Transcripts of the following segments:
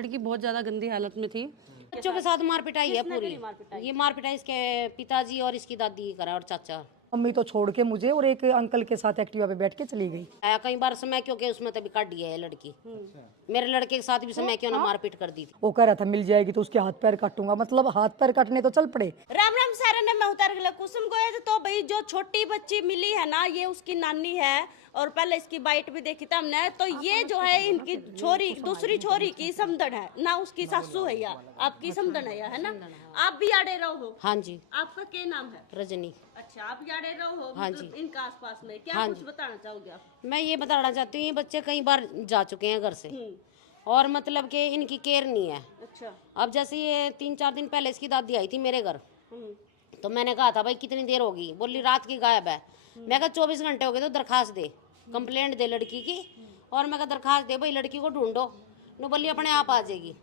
लड़की बहुत ज्यादा गंदी हालत में थी। बच्चों के साथ मार पिटाई है पूरी। ये मार पिटाई इसके पिताजी और इसकी दादी करा और चाचा। मम्मी तो छोड़ के मुझे और एक अंकल के साथ एक्टिवा पे बैठ के चली गई। कई बार समय क्यों के उसमें तभी काट दिया है लड़की। मेरे लड़के के साथ भी समय क्यों ना मारपीट कर दी थी। वो कह रहा था मिल जाएगी तो उसके हाथ पैर काटूंगा, मतलब हाथ पैर काटने तो चल पड़े। राम राम सारे ने मैं उतार गया कुसुम गए तो भाई जो छोटी बच्ची मिली है ना ये उसकी नानी है और पहले इसकी बाइट भी देखी था हमने। तो ये जो है इनकी छोरी दूसरी छोरी की समधन है ना, उसकी सासू है या आपकी समधन है ना। आप भी आड़े रहो हो? हाँ जी। आपका क्या नाम है? रजनी। अच्छा, आप भी आड़े रहो हो? हाँ मतलब जी। इनका आसपास में क्या हाँ कुछ जी। बताना चाहोगे आप? मैं ये बताना चाहती हूँ ये बच्चे कई बार जा चुके हैं घर से और मतलब कि इनकी केयर नहीं है। अच्छा। अब जैसे ये 3-4 दिन पहले इसकी दादी आई थी मेरे घर, तो मैंने कहा था भाई कितनी देर होगी, बोली रात की गायब है। मैं कहा 24 घंटे हो गए तो दरखास्त दे, कंप्लेंट दे लड़की की। और मैं कहा दरखास्त दे भाई लड़की को ढूंढो। नो बोली अपने आप आ जाएगी,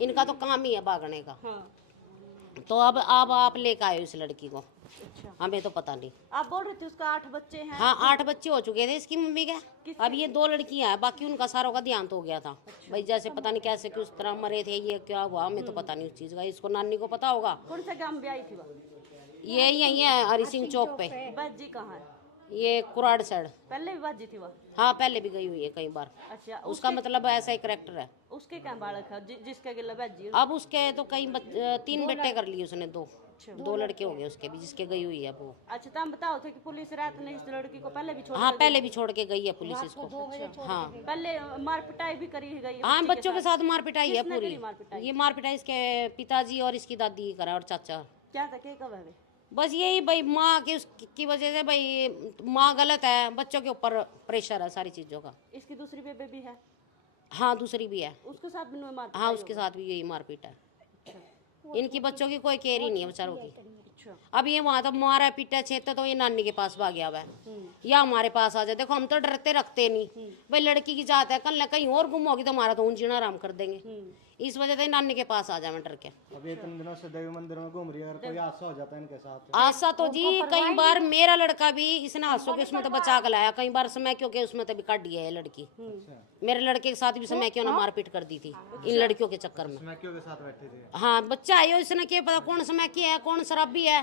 इनका तो काम ही है भागने का। तो अब आप लेकर आए इस लड़की को। अच्छा। हमें तो पता नहीं। आप बोल रहे थे उसका 8 बच्चे हैं? हाँ 8 बच्चे हो चुके थे इसकी मम्मी के। अब ये 2 लड़कियां हैं, बाकी उनका सारों का देहांत हो गया था। भाई जैसे पता नहीं कैसे कि उस तरह मरे थे, ये क्या हुआ हमें तो पता नहीं उस चीज का। इसको नानी को पता होगा। कौन सा गांव में आई थी वो? ये यही है हरी सिंह चौक पे। बाजी कहाँ है? ये कुराड़ साइड। पहले भी बाजी थी वो? हाँ पहले भी गई हुई है कई बार। अच्छा। उसका मतलब ऐसा ही करेक्टर है। उसके क्या बालक है जिसके गिला बाजी? अब उसके तो कई 3 बेटे कर लिए उसने। 2 लड़के हो गए उसके भी जिसके गई हुई है वो। अच्छा, तो हम बताओ थे कि पुलिस रात ने इस लड़की को पहले भी छोड़ हाँ पहले भी छोड़ के गई है पुलिस इसको। हाँ पहले मार पिटाई भी करी गई? हाँ बच्चों के साथ मार पिटाई है किसने पूरी। करी मार पिटाई? ये मार पिटाई इसके पिताजी और इसकी दादी करा और चाचा। क्या था क्या कब है? बस यही भाई माँ की उसकी वजह से भाई माँ गलत है, बच्चों के ऊपर प्रेशर है सारी चीज़ों का। इसकी दूसरी बेबी भी है? हाँ दूसरी भी है। उसके साथ भी मार? हाँ उसके साथ भी यही मारपीट है। इनकी बच्चों की कोई केयर ही नहीं है बेचारों की। अच्छा। अब ये वहां तो मारा पीटा छेता तो ये नानी के पास भाग गया हुआ है या हमारे पास आ जाए। देखो हम तो डरते रखते नहीं भाई, लड़की की जात है कल कहीं और गुम होगी तो हमारा तो ऊँच जीना आराम कर देंगे। इस वजह से नानी के पास आ जाए मैं डर के। अभी इतने दिनों से देवी मंदिर में घूम रही है, कोई हादसा हो जाता है इनके साथ? आशा तो जी कई बार मेरा लड़का भी इसने हादसों के उसमें तो बचा के लाया, कई बार समय क्यों के उसमें तभी काट दिया है लड़की। मेरे लड़के के साथ भी समय क्यों ना मारपीट कर दी थी इन लड़कियों के चक्कर में। समैकियों के साथ बैठी थी? हाँ बच्चा आयो इसने क्या पता कौन समय की है कौन शराबी है।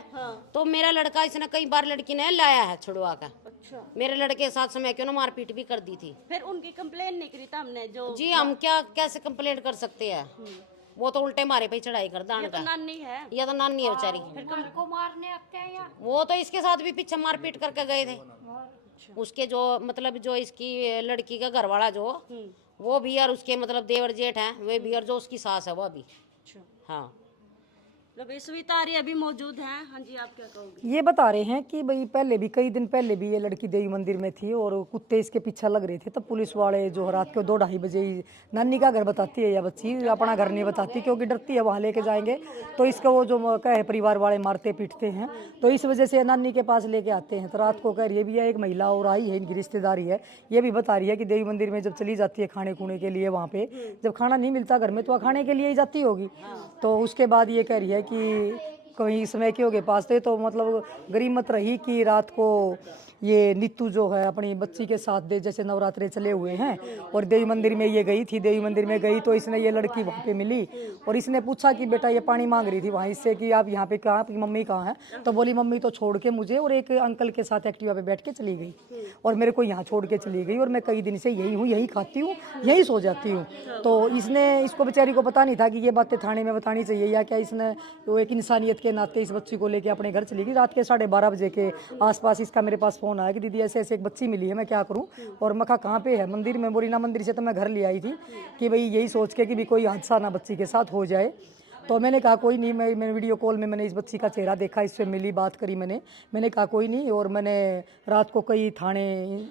तो मेरा लड़का इसने कई बार लड़की ने लाया है छुड़वा कर। अच्छा। मेरे लड़के के साथ समय क्यों ना मारपीट भी कर दी थी। फिर उनकी कंप्लेन नहीं करी था हमने जो? जी हम क्या कैसे कंप्लेंट कर सकते हैं, वो तो उल्टे मारे पे चढ़ाई कर दान का। नानी है? ये तो नानी है बेचारी। को मारने आते हैं या? वो तो इसके साथ भी पीछे मारपीट करके गए थे। उसके जो मतलब जो इसकी लड़की का घर वाला जो वो भी और उसके मतलब देवर जेठ हैं वे भी और जो उसकी सास है वो भी। हाँ रवि स्वीतारी अभी मौजूद हैं। हाँ जी, आप क्या कहोगे? ये बता रहे हैं कि भाई पहले भी कई दिन पहले भी ये लड़की देवी मंदिर में थी और कुत्ते इसके पीछे लग रहे थे, तब पुलिस वाले जो रात को 2-2:30 बजे नानी का घर बताती है या बच्ची अपना घर नहीं बताती क्योंकि डरती है वहाँ लेके जाएंगे तो इसका वो जो कहे परिवार वाले मारते पीटते हैं, तो इस वजह से नानी के पास लेके आते हैं। तो रात को कह रही है भी एक महिला और आई है इनकी रिश्तेदारी है, ये भी बता रही है कि देवी मंदिर में जब चली जाती है खाने खूने के लिए, वहाँ पे जब खाना नहीं मिलता घर में तो वह खाने के लिए ही जाती होगी। तो उसके बाद ये कह रही है कि कहीं समय के पास थे तो मतलब गरीमत रही कि रात को ये नीतू जो है अपनी बच्ची के साथ दे जैसे नवरात्रे चले हुए हैं और देवी मंदिर में ये गई थी। देवी मंदिर में गई तो इसने ये लड़की वहाँ पे मिली और इसने पूछा कि बेटा ये पानी मांग रही थी वहाँ इससे कि आप यहाँ पे कहाँ, आपकी मम्मी कहाँ है? तो बोली मम्मी तो छोड़ के मुझे और एक अंकल के साथ एक्टिवा पे बैठ के चली गई और मेरे को यहाँ छोड़ के चली गई और मैं कई दिन से यही हूँ, यही खाती हूँ, यही सो जाती हूँ। तो इसको बेचारी को पता नहीं था कि ये बातें थाने में बतानी चाहिए या क्या। इसने वो एक इंसानियत के नाते इस बच्ची को लेके अपने घर चली गई। रात के 12:30 बजे के आसपास इसका मेरे पास फोन आया कि दीदी ऐसे ऐसे एक बच्ची मिली है, मैं क्या करूं? और मैं कहा कहाँ पे है? मंदिर में। बोली ना मंदिर से तो मैं घर ले आई थी कि भाई यही सोच के कि भी कोई हादसा ना बच्ची के साथ हो जाए। तो मैंने कहा कोई नहीं, मैंने वीडियो कॉल में मैंने इस बच्ची का चेहरा देखा, इससे मिली, बात करी मैंने कहा कोई नहीं। और मैंने रात को कई थाने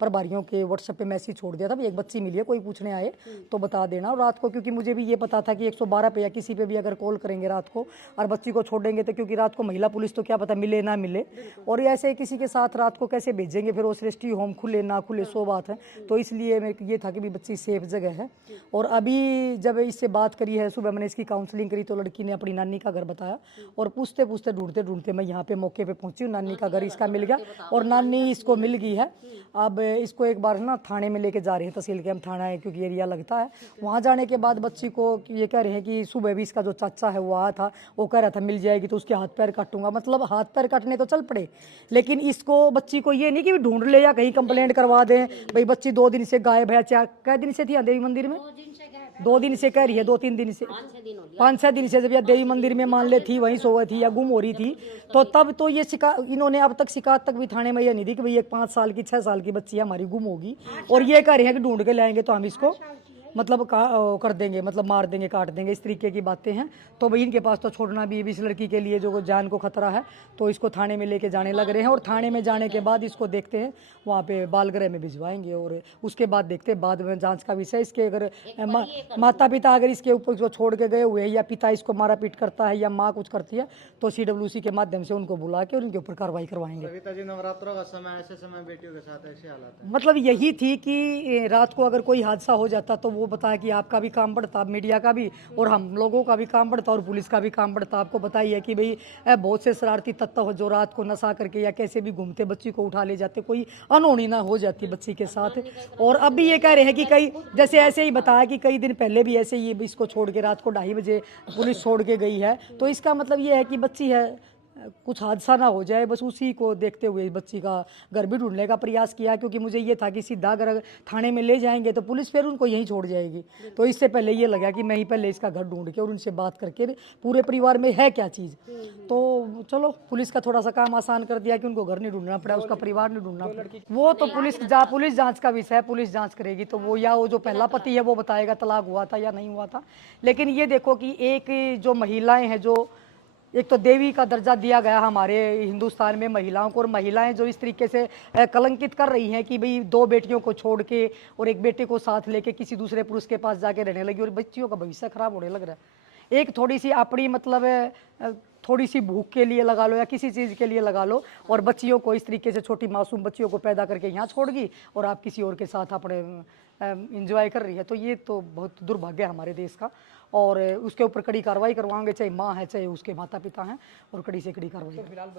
प्रभारियों के व्हाट्सएप पे मैसेज छोड़ दिया था भी एक बच्ची मिली है, कोई पूछने आए तो बता देना। और रात को क्योंकि मुझे भी ये पता था कि 112 पे या किसी पे भी अगर कॉल करेंगे रात को और बच्ची को छोड़ेंगे तो क्योंकि रात को महिला पुलिस तो क्या पता मिले ना मिले, और ऐसे किसी के साथ रात को कैसे भेजेंगे फिर वो सृष्टि होम खुले ना खुले सो बात है। तो इसलिए मेरे को ये था कि भी बच्ची सेफ जगह है। और अभी जब इससे बात करी है सुबह मैंने इसकी काउंसलिंग करी तो लड़की ने अपनी नानी का घर बताया और पूछते पूछते ढूंढते ढूंढते मैं यहाँ पे मौके पे पहुंची हूँ। नानी का घर इसका मिल गया और नानी इसको मिल गई है। अब इसको एक बार ना थाने में लेके जा रहे हैं, तहसील कैंप थाना है क्योंकि एरिया लगता है। वहाँ जाने के बाद बच्ची को ये कह रहे हैं कि सुबह भी इसका जो चाचा है वो आया था, वो कह रहा था मिल जाएगी तो उसके हाथ पैर काटूंगा। मतलब हाथ पैर काटने तो चल पड़े, लेकिन इसको बच्ची को ये नहीं कि ढूंढ ले या कहीं कंप्लेंट करवा दें भाई बच्ची 2 दिन से गायब है। कै दिन से थी देवी मंदिर में? 2 दिन से कह रही है, 2-3 दिन से, 5-6 दिन से जब यह देवी मंदिर में मान ले थी, वहीं सो थी या गुम हो रही थी। तो तब तो ये इन्होंने अब तक शिकायत तक भी थाने में ये नहीं दी कि भाई एक 5 साल की 6 साल की बच्ची हमारी गुम होगी, और ये कह रहे हैं कि ढूंढ के लाएंगे तो हम इसको मतलब कर देंगे, मतलब मार देंगे, काट देंगे, इस तरीके की बातें हैं। तो भाई इनके पास तो छोड़ना भी इस लड़की के लिए जो जान को खतरा है, तो इसको थाने में लेके जाने लग रहे हैं। और थाने में जाने के बाद इसको देखते हैं वहाँ पे बाल गृह में भिजवाएंगे, और उसके बाद देखते हैं बाद में जांच का विषय। इसके अगर माता पिता अगर इसके ऊपर इसको छोड़ के गए हुए हैं या पिता इसको मारा पीट करता है या माँ कुछ करती है, तो CWC के माध्यम से उनको बुला के और उनके ऊपर कार्रवाई करवाएंगे। सविता जी, नवरात्रों का समय, ऐसे समय बेटियों के साथ ऐसे हालात है। मतलब यही थी कि रात को अगर कोई हादसा हो जाता तो वो बताया कि आपका भी काम बढ़ता, मीडिया का भी, और हम लोगों का भी काम बढ़ता, और पुलिस का भी काम बढ़ता। आपको बताइए कि भाई बहुत से शरारती तत्व हो जो रात को नशा करके या कैसे भी घूमते बच्ची को उठा ले जाते, कोई अनहोनी ना हो जाती बच्ची के साथ। और अब भी ये कह रहे हैं कि कई जैसे ऐसे ही बताया कि कई दिन पहले भी ऐसे ही इसको छोड़ के रात को 2:30 बजे पुलिस छोड़ के गई है। तो इसका मतलब ये है कि बच्ची है, कुछ हादसा ना हो जाए, बस उसी को देखते हुए बच्ची का घर भी ढूंढने का प्रयास किया, क्योंकि मुझे ये था कि सीधा अगर थाने में ले जाएंगे तो पुलिस फिर उनको यहीं छोड़ जाएगी। तो इससे पहले ये लगा कि मैं ही पहले इसका घर ढूंढ के और उनसे बात करके पूरे परिवार में है क्या चीज़। तो चलो पुलिस का थोड़ा सा काम आसान कर दिया कि उनको घर नहीं ढूंढना पड़ा, उसका परिवार नहीं ढूंढना पड़ा। वो तो पुलिस जाँच का विषय है, पुलिस जाँच करेगी। तो वो या वो जो पहला पति है वो बताएगा तलाक हुआ था या नहीं हुआ था। लेकिन ये देखो कि एक जो महिलाएं हैं, जो एक तो देवी का दर्जा दिया गया हमारे हिंदुस्तान में महिलाओं को, और महिलाएं जो इस तरीके से कलंकित कर रही हैं कि भाई 2 बेटियों को छोड़ के और एक बेटे को साथ लेके किसी दूसरे पुरुष के पास जाके रहने लगी, और बच्चियों का भविष्य खराब होने लग रहा है। एक थोड़ी सी अपनी मतलब थोड़ी सी भूख के लिए लगा लो या किसी चीज़ के लिए लगा लो, और बच्चियों को इस तरीके से, छोटी मासूम बच्चियों को पैदा करके यहाँ छोड़ गई और आप किसी और के साथ अपने इंजॉय कर रही है। तो ये तो बहुत दुर्भाग्य है हमारे देश का, और उसके ऊपर कड़ी कार्रवाई करवाएंगे, चाहे माँ है चाहे उसके माता पिता हैं, और कड़ी से कड़ी कार्रवाई। तो फिलहाल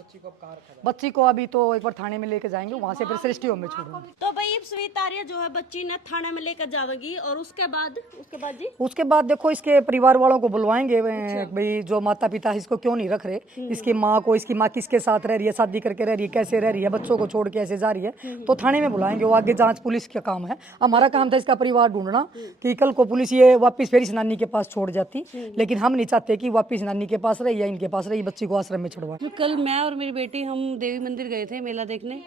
बच्ची को अभी तो एक बार थाने में लेके जाएंगे, वहाँ से फिर सृष्टि होम में छोड़ेंगे। तो भाई स्वीता आर्य जो है बच्ची ने थाने में लेकर जाएगी, और उसके बाद जी उसके बाद देखो इसके परिवार वालों को बुलवाएंगे भाई जो माता पिता है इसको क्यों नहीं रख रहे, इसकी माँ को, इसकी माँ किसके साथ रह रही है, शादी करके रह रही है, कैसे रह रही है, बच्चों को छोड़ के ऐसे जा रही है, तो थाने में बुलाएंगे। वो आगे जांच पुलिस का काम है, हमारा काम था इसका परिवार ढूंढना कि कल को पुलिस ये वापस फिर इस नानी के पास छोड़ जाती। लेकिन हम नहीं चाहते कि वापस नानी के पास रही या इनके पास रही, बच्ची को आश्रम में छुड़वाए। तो कल मैं और मेरी बेटी हम देवी मंदिर गए थे मेला देखने,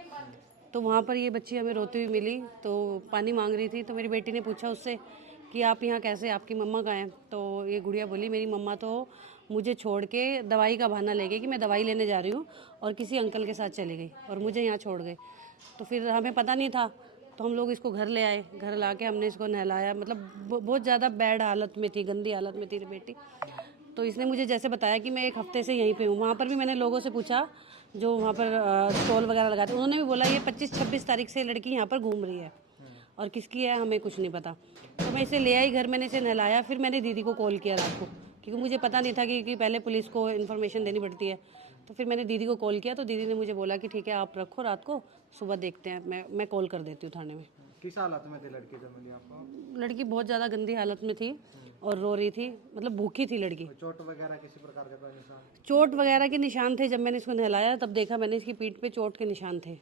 तो वहाँ पर ये बच्ची हमें रोती हुई मिली, तो पानी मांग रही थी। तो मेरी बेटी ने पूछा उससे कि आप यहाँ कैसे, आपकी मम्मा कहाँ हैं? तो ये गुड़िया बोली मेरी मम्मा तो मुझे छोड़ के दवाई का बहाना ले गई कि मैं दवाई लेने जा रही हूँ, और किसी अंकल के साथ चली गई और मुझे यहाँ छोड़ गए। तो फिर हमें पता नहीं था, तो हम लोग इसको घर ले आए। घर ला के हमने इसको नहलाया, मतलब बहुत ज़्यादा बैड हालत में थी, गंदी हालत में थी बेटी। तो इसने मुझे जैसे बताया कि मैं 1 हफ्ते से यहीं पे हूँ। वहाँ पर भी मैंने लोगों से पूछा जो वहाँ पर स्टॉल वगैरह लगाते, उन्होंने भी बोला ये 25-26 तारीख से लड़की यहाँ पर घूम रही है, और किसकी है हमें कुछ नहीं पता। तो मैं इसे ले आई घर, मैंने इसे नहलाया, फिर मैंने दीदी को कॉल किया रात को, क्योंकि मुझे पता नहीं था कि पहले पुलिस को इन्फॉर्मेशन देनी पड़ती है। तो फिर मैंने दीदी को कॉल किया, तो दीदी ने मुझे बोला कि ठीक है आप रखो, रात को सुबह देखते हैं, मैं कॉल कर देती हूँ थाने में। किस हालत में थी लड़की जब मिली आपको? लड़की बहुत ज़्यादा गंदी हालत में थी और रो रही थी, मतलब भूखी थी लड़की। चोट वगैरह किसी प्रकार के कोई निशान? चोट वगैरह के निशान थे, जब मैंने इसको नहलाया तब देखा मैंने इसकी पीठ पे चोट के निशान थे।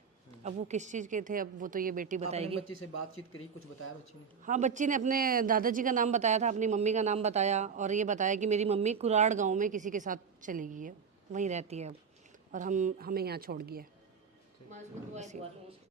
अब वो किस चीज़ के थे, अब वो तो ये बेटी बताएगी। बच्ची से बातचीत करी, कुछ बताया बच्ची ने? हाँ, बच्ची ने अपने दादाजी का नाम बताया था, अपनी मम्मी का नाम बताया, और ये बताया कि मेरी मम्मी कुराड़ गांव में किसी के साथ चली गई है, वहीं रहती है अब, और हमें यहाँ छोड़ गई है।